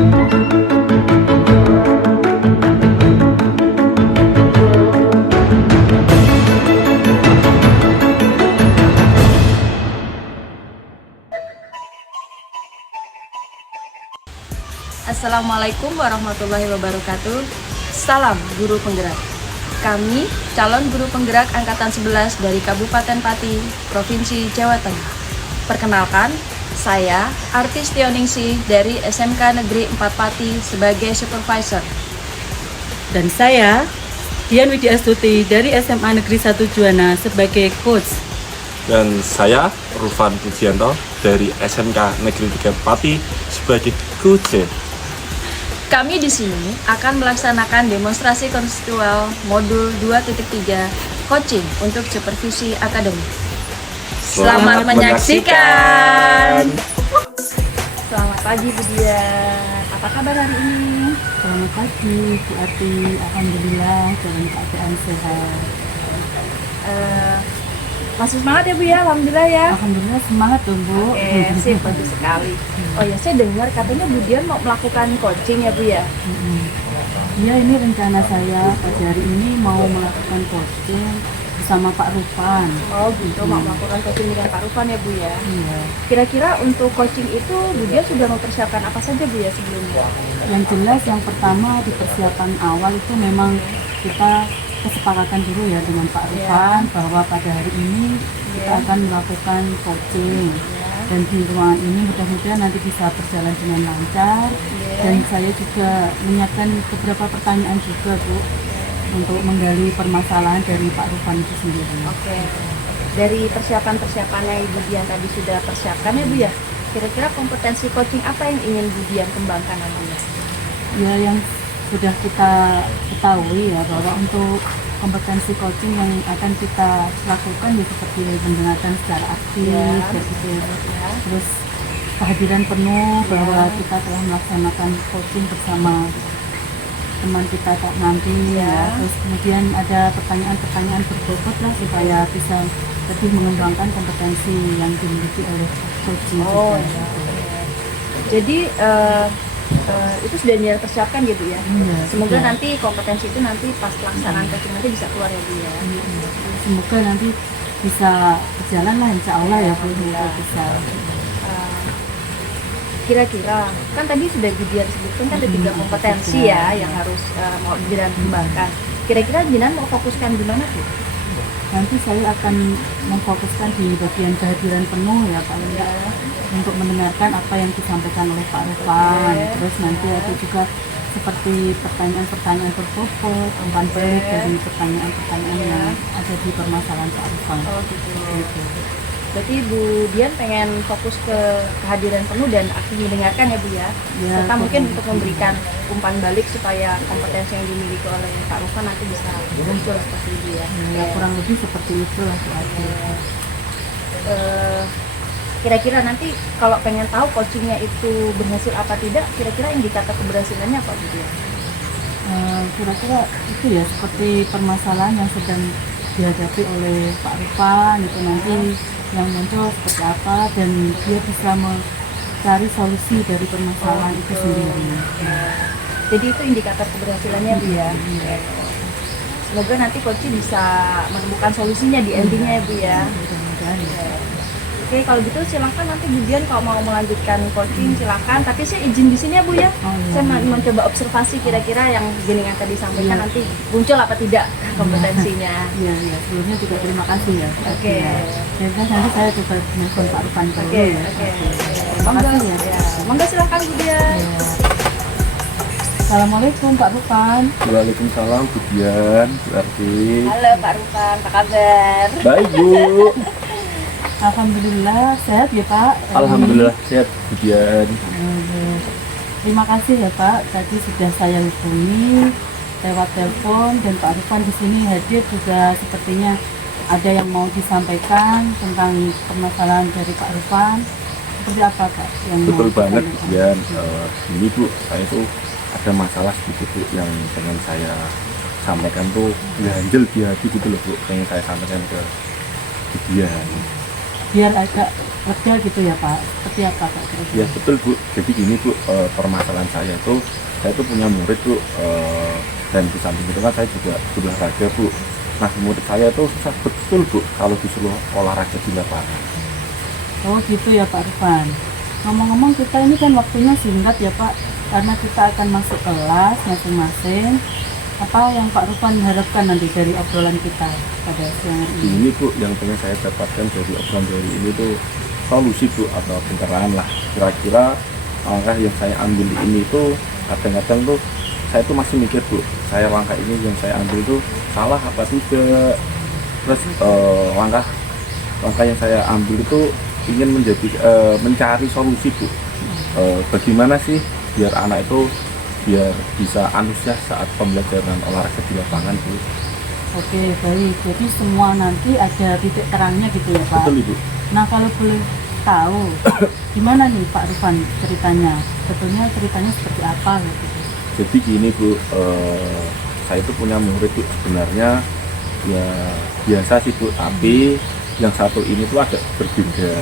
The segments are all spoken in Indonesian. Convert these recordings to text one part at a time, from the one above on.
Assalamualaikum warahmatullahi wabarakatuh. Salam guru penggerak. Kami calon guru penggerak angkatan 11 dari Kabupaten Pati, Provinsi Jawa Tengah. Perkenalkan, saya Artis Tioningsi dari SMK Negeri 4 Pati sebagai supervisor. Dan saya Dian Widiastuti dari SMA Negeri 1 Juwana sebagai coach. Dan saya Rufan Pujianto dari SMK Negeri 3 Pati sebagai coach. Kami di sini akan melaksanakan demonstrasi konseptual modul 2.3 coaching untuk supervisi akademik. Selamat menyaksikan. Selamat pagi Bu Dian. Apa kabar hari ini? Selamat pagi Bu Arti, alhamdulillah dalam keadaan sehat. Masih semangat ya Bu ya, alhamdulillah ya. Alhamdulillah semangat dong Bu. Oke, sip, bagus sekali. Oh ya, saya dengar katanya Bu Dian mau melakukan coaching ya Bu ya? Ya, ini rencana saya pada hari ini mau melakukan coaching bersama Pak Rufan. Oh gitu, mau melakukan coaching dengan Pak Rufan ya Bu ya? Iya. Kira-kira untuk coaching itu Bu Dian sudah mempersiapkan apa saja Bu ya sebelumnya? Yang jelas yang pertama di persiapan awal itu memang kita kesepakatan dulu ya dengan Pak Rufan bahwa pada hari ini kita akan melakukan coaching dan di ruangan ini mudah-mudahan nanti bisa berjalan dengan lancar dan saya juga menyiapkan beberapa pertanyaan juga Bu untuk menggali permasalahan dari Pak Rufan itu sendiri. Oke, dari persiapan-persiapannya Ibu Dian tadi sudah persiapkan ya Bu ya? Kira-kira kompetensi coaching apa yang ingin Bu Dian kembangkan namanya? Ya, yang sudah kita ketahui ya bahwa untuk kompetensi coaching yang akan kita lakukan ya seperti mendengarkan secara aktif, terus kehadiran penuh bahwa kita telah melaksanakan coaching bersama teman kita nanti terus kemudian ada pertanyaan-pertanyaan berbobot lah supaya bisa lebih mengembangkan kompetensi yang dimiliki oleh coaching kita. Jadi itu sudah dipersiapkan gitu ya. Semoga nanti kompetensi itu nanti pas pelaksanaan coaching nanti bisa keluar ya Bu ya. Semoga nanti bisa berjalan lah insya Allah ya Bu. Bisa. Kira-kira kan tadi sudah Bu Dian sebutkan kan ada 3 kompetensi ya yang harus mau Dian kembangkan. Kira-kira Dian mau fokuskan di mana Bu? Nanti saya akan memfokuskan di bagian kehadiran penuh ya Pak untuk mendengarkan apa yang disampaikan oleh Pak Rufan. Terus nanti ada juga seperti pertanyaan-pertanyaan berbobot, umpan balik dari pertanyaan-pertanyaan yang ada di permasalahan Pak Rufan. Oh gitu. Berarti Bu Dian pengen fokus ke kehadiran penuh dan aktif mendengarkan ya Bu ya? Serta mungkin untuk memberikan umpan balik supaya kompetensi yang dimiliki oleh Pak Rufan nanti bisa muncul seperti itu ya? Ya kurang lebih seperti itu lah Bu Adi. Kira-kira nanti kalau pengen tahu coachingnya itu berhasil apa tidak, kira-kira indikator keberhasilannya apa Bu Dian? Kira-kira itu ya seperti permasalahan yang sedang dihadapi oleh Pak Rufan itu nanti yang muncul seperti apa dan dia bisa mencari solusi dari permasalahan itu sendiri. Jadi itu indikator keberhasilannya Bu ya. Semoga nanti coaching bisa menemukan solusinya di endingnya ya Bu ya. Mudah-mudahan ya. Oke, kalau gitu silakan nanti Bu Dian kalau mau melanjutkan coaching silakan. Tapi saya izin di sini ya Bu ya. Saya mau mencoba observasi kira-kira yang jenengan tadi sampaikan nanti muncul apa tidak kompetensinya. Iya. Sebelumnya juga terima kasih ya. Oke. Dan nanti saya coba menelpon Pak Rufan dulu. Oke. Monggo ya. Monggo silakan Bu Dian. Assalamualaikum Pak Rufan. Waalaikumsalam Bu Dian, Bu Arti. Halo Pak Rufan, apa kabar? Baik Bu. Alhamdulillah sehat ya Pak. Alhamdulillah sehat Bu Dian. Terima kasih ya Pak. Tadi sudah saya hubungi lewat telepon dan Pak Rufan di sini hadir juga sepertinya ada yang mau disampaikan tentang permasalahan dari Pak Rufan. Seperti apa Pak? Yang Betul mau banget Bu disampaikan? Dian. Ini Bu, saya tuh ada masalah sedikit Bu yang pengen saya sampaikan tuh ganjel di hati gitu loh Bu, pengen saya sampaikan ke Bu Dian. Biar agak lega gitu ya Pak. Seperti apa Pak? Ya betul Bu, jadi gini Bu, permasalahan saya itu punya murid Bu, dan di samping itu kan saya juga olahraga Bu. Nah murid saya itu susah betul Bu kalau disuruh olahraga di lapangan. Oh gitu ya Pak Rufan. Ngomong-ngomong kita ini kan waktunya singkat ya Pak, karena kita akan masuk kelas masing-masing. Apa yang Pak Rufan harapkan nanti dari obrolan kita pada siang ini? Ini Bu yang pengen saya dapatkan dari obrolan dari ini tuh solusi Bu atau pencerahan lah. Kira-kira langkah yang saya ambil ini tuh kadang-kadang tuh saya tuh masih mikir Bu, saya langkah ini yang saya ambil tuh salah apa tidak. Terus langkah yang saya ambil itu ingin mencari solusi Bu. Bagaimana sih biar anak itu biar bisa antusias saat pembelajaran olahraga di lapangan Bu. Oke baik, jadi semua nanti ada titik terangnya gitu ya Pak. Betul Ibu. Nah kalau boleh tahu gimana nih Pak Rufan ceritanya? Sebetulnya ceritanya seperti apa gitu? Jadi gini Bu, saya itu punya murid Bu, sebenarnya ya biasa sih Bu, tapi yang satu ini tuh agak berbeda.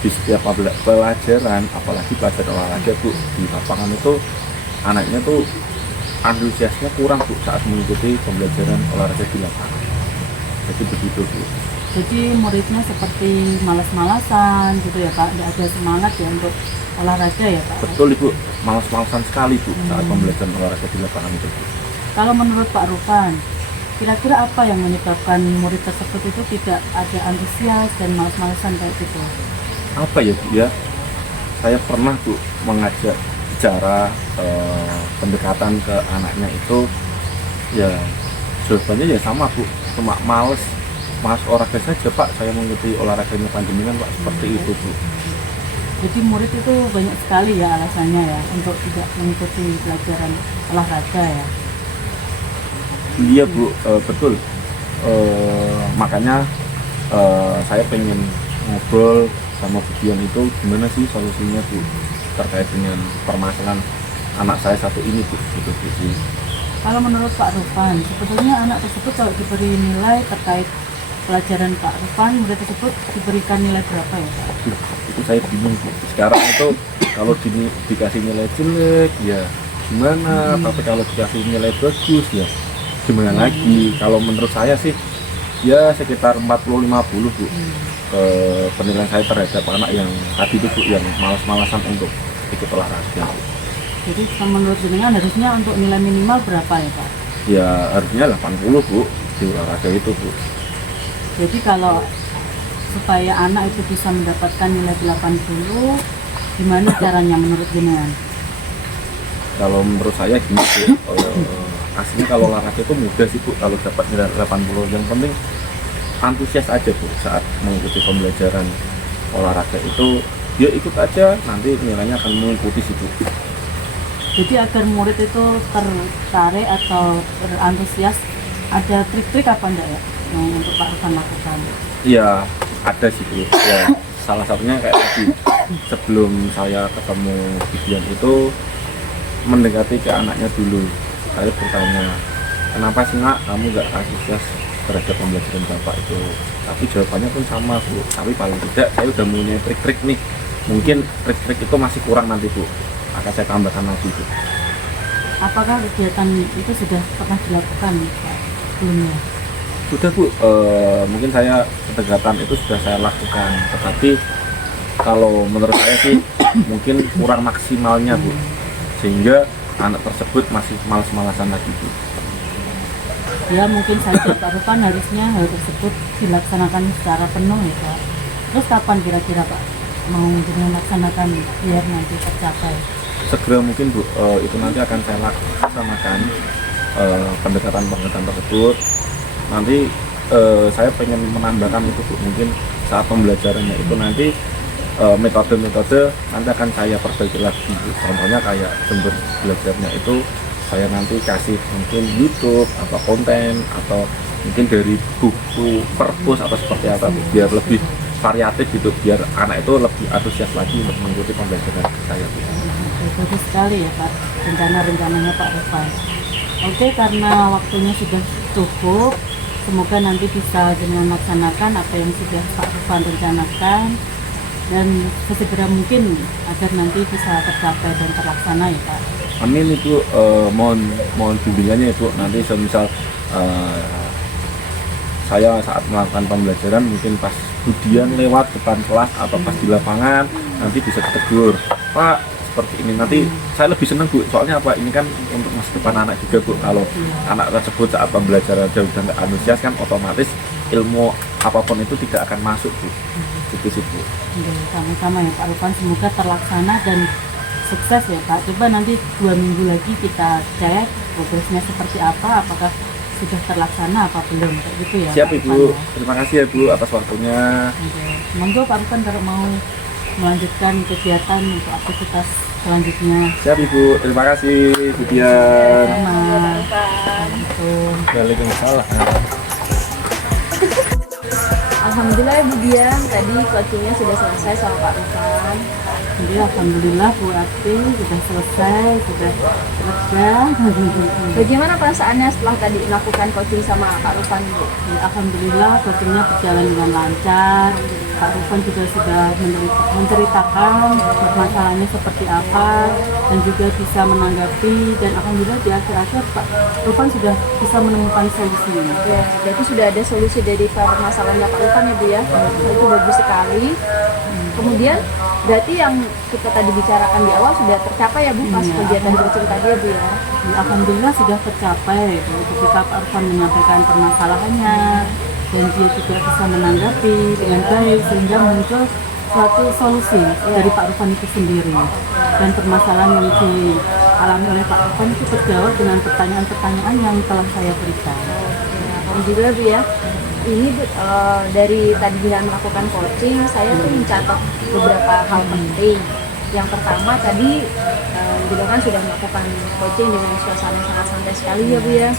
Di setiap pelajaran, apalagi pelajaran olahraga Bu, di lapangan itu anaknya tuh antusiasnya kurang Bu saat mengikuti pembelajaran olahraga di lapangan. Jadi begitu Bu. Jadi muridnya seperti malas-malasan gitu ya Pak, nggak ada semangat ya untuk olahraga ya Pak? Betul Ibu, malas-malasan sekali Bu saat pembelajaran olahraga di lapangan itu Bu. Kalau menurut Pak Rufan, kira-kira apa yang menyebabkan murid tersebut itu tidak ada antusias dan malas-malasan kayak gitu? Apa ya Bu ya? Saya pernah Bu mengajak bicara pendekatan ke anaknya itu, ya jawabannya ya sama Bu, cuma males olahraga saja Pak, saya mengikuti olahraganya panjenengan Pak, seperti itu Bu. Jadi murid itu banyak sekali ya alasannya ya untuk tidak mengikuti pelajaran olahraga ya. Iya Bu, betul. Makanya saya pengen ngobrol sama Bu Dian itu gimana sih solusinya Bu terkait dengan permasalahan anak saya satu ini Bu, gitu Bu sih. Kalau menurut Pak Rufan, sebetulnya anak tersebut kalau diberi nilai terkait pelajaran Pak Rufan, murid tersebut diberikan nilai berapa ya Pak? Itu saya bingung Bu. Sekarang itu kalau dikasih nilai jelek ya gimana, tapi kalau dikasih nilai bagus ya gimana lagi. Kalau menurut saya sih ya sekitar 40-50 Bu. Penilaian saya terhadap anak yang tadi itu Bu, yang malas-malasan untuk ikut olahraga. Jadi menurut jenengan harusnya untuk nilai minimal berapa ya Pak? Ya harusnya 80 Bu di olahraga itu Bu. Jadi kalau supaya anak itu bisa mendapatkan nilai 80, gimana caranya menurut jenengan? Kalau menurut saya gini Bu, aslinya kalau olahraga itu mudah sih Bu kalau dapat nilai 80. Yang penting antusias aja Bu saat mengikuti pembelajaran olahraga itu, dia ikut aja, nanti nilainya akan mengikuti sih Bu. Jadi agar murid itu tertarik atau berantusias, ada trik-trik apa enggak ya yang untuk Pak Rufan lakukan? Ya ada sih Bu. Ya, salah satunya kayak tadi, sebelum saya ketemu Bibian itu mendekati ke anaknya dulu. Saya bertanya, kenapa sih Nak kamu nggak antusias terhadap pembelajaran Bapak itu? Tapi jawabannya pun sama Bu. Tapi paling tidak saya udah punya trik-trik nih. Mungkin trik-trik itu masih kurang nanti Bu, akan saya tambahkan lagi Bu. Apakah kegiatan itu sudah pernah dilakukan Pak sebelumnya? Sudah Bu, mungkin saya pendekatan itu sudah saya lakukan, tetapi kalau menurut saya sih mungkin kurang maksimalnya Bu, sehingga anak tersebut masih malas-malasan lagi Bu. Ya mungkin saja Pak Rufan harusnya hal tersebut dilaksanakan secara penuh ya Pak. Terus kapan kira-kira Pak mau dilaksanakan biar nanti tercapai? Segera mungkin Bu, itu nanti akan saya laksanakan pendekatan tersebut. Nanti saya pengen menambahkan itu Bu, mungkin saat pembelajarannya itu nanti metode-metode nanti akan saya perbaiki lagi Bu. Contohnya kayak sumber belajarnya itu saya nanti kasih mungkin YouTube atau konten atau mungkin dari buku perpus atau seperti apa Bu, biar lebih variatif gitu, biar anak itu lebih antusias lagi untuk mengikuti pembelajaran saya Bu. Bagus sekali ya Pak rencana-rencananya Pak Rufan. Oke, karena waktunya sudah cukup, semoga nanti bisa dengan melaksanakan apa yang sudah Pak Rufan rencanakan. dan sesegera mungkin agar nanti bisa tercapai dan terlaksana ya Pak. Amin Ibu, mohon bimbingannya Ibu. Nanti semisal saya saat melakukan pembelajaran mungkin pas Budian lewat depan kelas atau pas di lapangan nanti bisa ditegur, Pak seperti ini. Nanti saya lebih senang Bu, soalnya apa, ini kan untuk masa depan anak juga Bu. Kalau anak tersebut saat pembelajaran jauh dan nggak antusias kan otomatis ilmu apapun itu tidak akan masuk Bu. Itu sih Bu. Oke, sama-sama ya Pak Rufan, semoga terlaksana dan sukses ya Pak. Coba nanti 2 minggu lagi kita cek progresnya seperti apa, apakah sudah terlaksana apa belum, kayak gitu ya. Siap Pak Ibu, Rufan, ya. terima kasih ya Bu atas waktunya. Oke. Monggo Pak Rufan kalau mau melanjutkan kegiatan untuk aktivitas selanjutnya. Siap Ibu, terima kasih Budian. Sama. Assalamualaikum. Waalaikumsalam. Alhamdulillah ya Bu Dian, tadi coachingnya sudah selesai sama Pak Rufan. Jadi alhamdulillah Bu Ati sudah selesai, sudah lega. Bagaimana perasaannya setelah tadi melakukan coaching sama Pak Rufan Bu? Ya, alhamdulillah coachingnya berjalan dengan lancar. Pak Rufan juga sudah menceritakan masalahnya seperti apa dan juga bisa menanggapi, dan alhamdulillah di akhir-akhir Pak Rufan sudah bisa menemukan solusinya. Ya, berarti sudah ada solusi dari permasalahan Pak Rufan ya Bu ya. Itu bagus sekali. Kemudian berarti yang kita tadi bicarakan di awal sudah tercapai ya Bu pas Iya. kegiatan coaching tadi ya Bu ya. Ya, alhamdulillah sudah tercapai ketika Pak Rufan menyampaikan permasalahannya dan dia juga bisa menanggapi dengan baik sehingga muncul suatu solusi dari Pak Rufan itu sendiri, dan permasalahan yang dialami oleh Pak Rufan itu terjawab dengan pertanyaan-pertanyaan yang telah saya berikan. Alhamdulillah Bu ya. Ini Bu, dari tadi dengan melakukan coaching, saya tuh mencatat beberapa hal penting. Yang pertama tadi beliau kan sudah melakukan coaching dengan suasana sangat santai sekali ya Bu ya.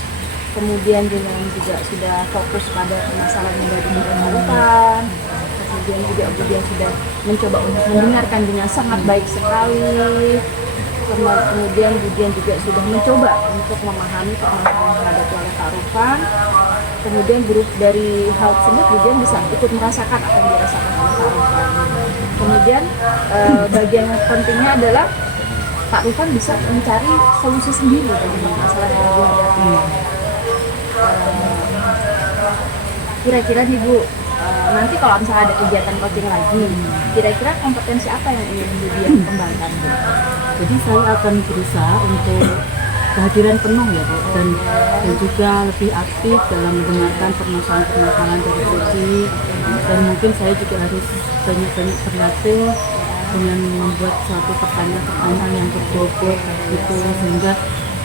Kemudian dengan juga sudah fokus pada permasalahan yang dari Pak Rufan. Kemudian juga Budian sudah mencoba untuk mendengarkan dengan sangat baik sekali. Kemudian Budian juga sudah mencoba untuk memahami permasalahan yang dihadapi oleh Pak Rufan. Kemudian dari hal tersebut Budian bisa ikut merasakan apa yang dirasakan oleh Pak Rufan. Kemudian bagian yang pentingnya adalah Pak Rufan bisa mencari solusi sendiri bagi masalah yang dihadapi. Kira-kira nih Bu, nanti kalau misalnya ada kegiatan coaching lagi, kira-kira kompetensi apa yang ingin Budian kembangkan Bu? Jadi saya akan berusaha untuk kehadiran penuh ya Bu, dan juga lebih aktif dalam mendengarkan permasalahan-permasalahan dari coaching, dan mungkin saya juga harus banyak-banyak berlatih dengan membuat suatu pertanyaan-pertanyaan yang berbobot gitu, sehingga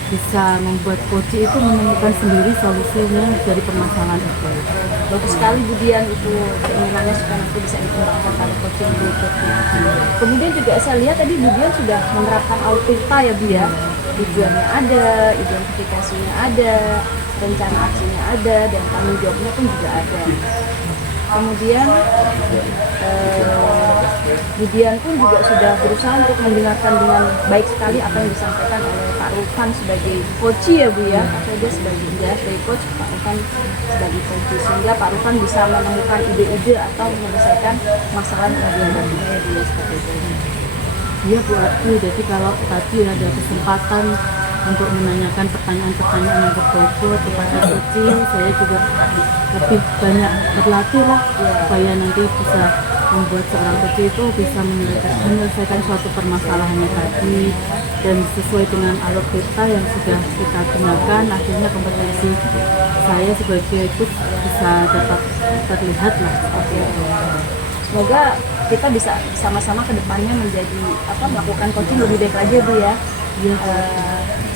bisa membuat coaching itu menemukan sendiri solusinya dari permasalahan itu. Bagus sekali Budian itu keinginannya supaya nanti bisa dikembangkan pada coaching berikutnya. Kemudian juga saya lihat tadi Budian sudah menerapkan Autirta ya Bu ya. Tujuannya ada, identifikasinya ada, rencana aksinya ada, dan tanggung jawabnya pun juga ada. Kemudian Budian pun juga sudah berusaha untuk mendengarkan dengan baik sekali apa yang disampaikan oleh Pak Rufan sebagai coach ya Bu ya. Atau dia sebagai coach, Pak Rufan sebagai coach, sehingga Pak Rufan bisa menemukan ide-ide atau menyelesaikan masalah yang dihadapinya ya Bu ya, seperti itu. Iya Bu Ati, jadi kalau tadi ada kesempatan untuk menanyakan pertanyaan-pertanyaan yang berbobot kepada coaching, saya juga lebih banyak berlatih lah supaya nanti bisa membuat seorang coaching itu bisa menyelesaikan suatu permasalahannya tadi, dan sesuai dengan alur kita yang sudah kita gunakan, akhirnya kompetensi saya sebagai coach bisa dapat terlihat lah. Semoga kita bisa sama-sama ke depannya menjadi melakukan coaching lebih baik lagi Bu ya.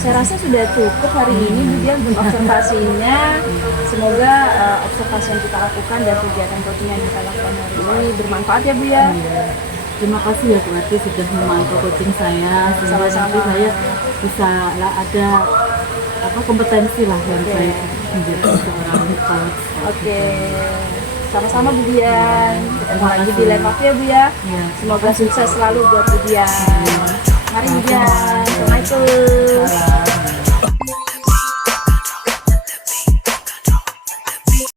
Saya rasa sudah cukup hari ini Bu Dian untuk observasinya. Semoga observasi yang kita lakukan dan kegiatan coaching yang kita lakukan hari ini bermanfaat ya Bu ya. Terima kasih ya Bu Ati sudah memantau coaching saya, sehingga nanti saya bisa ada kompetensi lah yang saya menjadi seorang coach. Oke. Sama-sama Bu Dian. Ketemu lagi di lain waktu ya Bu ya. Ya. Semoga sukses selalu buat Bu Dian. Mari Bu Dian. Assalamualaikum.